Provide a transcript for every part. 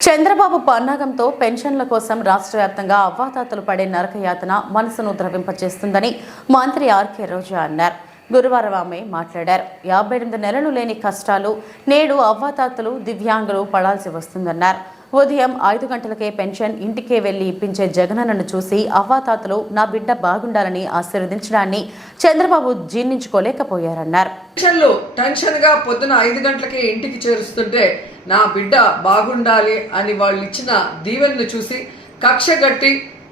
చంద్రబాబు పన్నాగంతో పెన్షన్ల కోసం రాష్ట్ర వ్యాప్తంగా అవ్వాతాతలు పడే నరకయాతన మనసును ద్రవింపచేస్తుందని మంత్రి ఆర్కే రోజా అన్నారు. గురువారం ఆమె మాట్లాడారు. యాభై ఎనిమిది నెలలు లేని కష్టాలు నేడు అవ్వాతాతలు దివ్యాంగులు పడాల్సి వస్తుందన్నారు. ఉదయం ఐదు గంటలకే పెన్షన్ ఇంటికే వెళ్ళి ఇప్పించే జగనన్నను చూసి అవ్వాతాతలు నా బిడ్డ బాగుండాలని ఆశీర్వదించడాన్ని చంద్రబాబు జీర్ణించుకోలేకపోయారన్నారు. టెన్షన్లు టెన్షన్గా పొద్దున ఐదు గంటలకే ఇంటికి చేరుస్తుంటే నా బిడ్డ బాగుండాలి అని వాళ్ళు ఇచ్చిన దీవెనను చూసి కక్ష గట్టి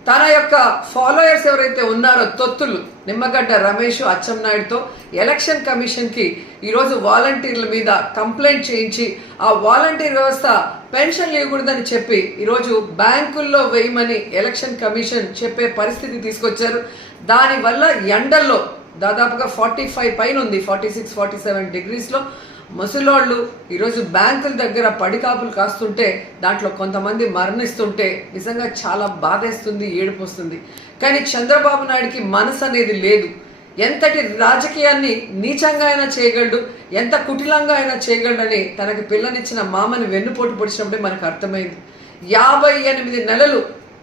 తన యొక్క ఫాలోయర్స్ ఎవరైతే ఉన్నారో తొత్తులు నిమ్మగడ్డ రమేష్ అచ్చెన్నాయుడుతో ఎలక్షన్ కమిషన్కి ఈరోజు వాలంటీర్ల మీద కంప్లైంట్ చేయించి ఆ వాలంటీర్ వ్యవస్థ పెన్షన్లు ఇవ్వకూడదని చెప్పి ఈరోజు బ్యాంకుల్లో వేయమని ఎలక్షన్ కమిషన్ చెప్పే పరిస్థితి తీసుకొచ్చారు. దానివల్ల ఎండల్లో దాదాపుగా ఫార్టీ ఫైవ్ పైన ఉంది ఫార్టీ సిక్స్ ఫార్టీ సెవెన్ డిగ్రీస్లో. ముసలోళ్ళు ఈరోజు బ్యాంకుల దగ్గర పడికాపులు కాస్తుంటే దాంట్లో కొంతమంది మరణిస్తుంటే నిజంగా చాలా బాధేస్తుంది ఏడుపు వస్తుంది కానీ చంద్రబాబు నాయుడికి మనసు అనేది లేదు. ఎంతటి రాజకీయాన్ని నీచంగా అయినా చేయగలడు ఎంత కుటిలంగా అయినా చేయగలడని తనకి పిల్లనిచ్చిన మామని వెన్నుపోటు పొడిచినప్పుడే మనకు అర్థమైంది. యాభై ఎనిమిది నెలలు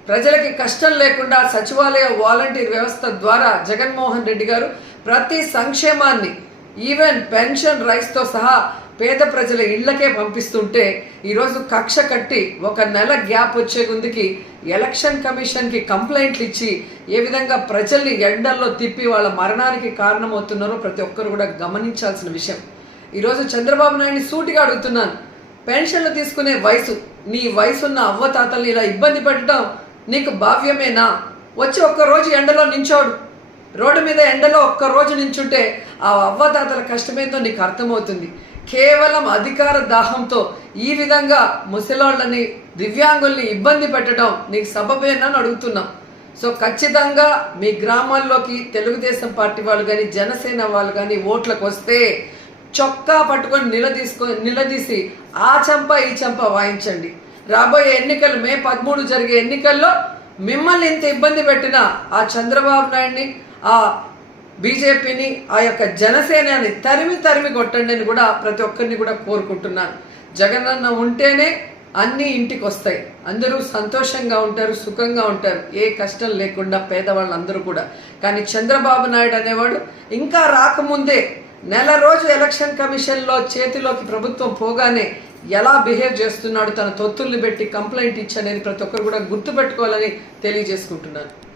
ప్రజలకి కష్టం లేకుండా సచివాలయ వాలంటీర్ వ్యవస్థ ద్వారా జగన్మోహన్ రెడ్డి గారు ప్రతి సంక్షేమాన్ని ఈవెన్ పెన్షన్ రైస్తో సహా పేద ప్రజల ఇళ్ళకే పంపిస్తుంటే ఈరోజు కక్ష కట్టి ఒక నెల గ్యాప్ వచ్చే ముందుకి ఎలక్షన్ కమిషన్కి కంప్లైంట్లు ఇచ్చి ఏ విధంగా ప్రజల్ని ఎండల్లో తిప్పి వాళ్ళ మరణానికి కారణమవుతున్నారో ప్రతి ఒక్కరు కూడా గమనించాల్సిన విషయం. ఈరోజు చంద్రబాబు నాయుడిని సూటిగా అడుగుతున్నాను. పెన్షన్లు తీసుకునే వయసు నీ వయసున్న అవ్వ తాతల్ని ఇలా ఇబ్బంది పెట్టడం నీకు భావ్యమేనా? వచ్చి ఒక్క రోజు ఎండలో నించోడు. రోడ్డు మీద ఎండలో ఒక్క రోజు నించుంటే ఆ అవ్వదాతల కష్టమేందో నీకు అర్థమవుతుంది. కేవలం అధికార దాహంతో ఈ విధంగా ముసలాళ్ళని దివ్యాంగుల్ని ఇబ్బంది పెట్టడం నీకు సబబేనని అడుగుతున్నాం. సో ఖచ్చితంగా మీ గ్రామాల్లోకి తెలుగుదేశం పార్టీ వాళ్ళు కానీ జనసేన వాళ్ళు కానీ ఓట్లకు వస్తే చొక్కా పట్టుకొని నిలదీసుకో నిలదీసి ఆ చంప ఈ చంప వాయించండి. రాబోయే ఎన్నికలు మే పదమూడు జరిగే ఎన్నికల్లో మిమ్మల్ని ఇంత ఇబ్బంది పెట్టిన ఆ చంద్రబాబు నాయుడిని ఆ బీజేపీని ఆ యొక్క జనసేనని తరిమి తరిమి కొట్టండి అని కూడా ప్రతి ఒక్కరిని కూడా కోరుకుంటున్నాను. జగనన్న ఉంటేనే అన్నీ ఇంటికి వస్తాయి అందరూ సంతోషంగా ఉంటారు సుఖంగా ఉంటారు. ఏ కష్టం లేకుండా పేదవాళ్ళందరూ కూడా. కానీ చంద్రబాబు నాయుడు అనేవాడు ఇంకా రాకముందే నెల రోజు ఎలక్షన్ కమిషన్లో చేతిలోకి ప్రభుత్వం పోగానే ఎలా బిహేవ్ చేస్తున్నాడు తన తొత్తుల్ని పెట్టి కంప్లైంట్ ఇచ్చానని ప్రతి ఒక్కరు కూడా గుర్తుపెట్టుకోవాలని తెలియజేసుకుంటున్నాను.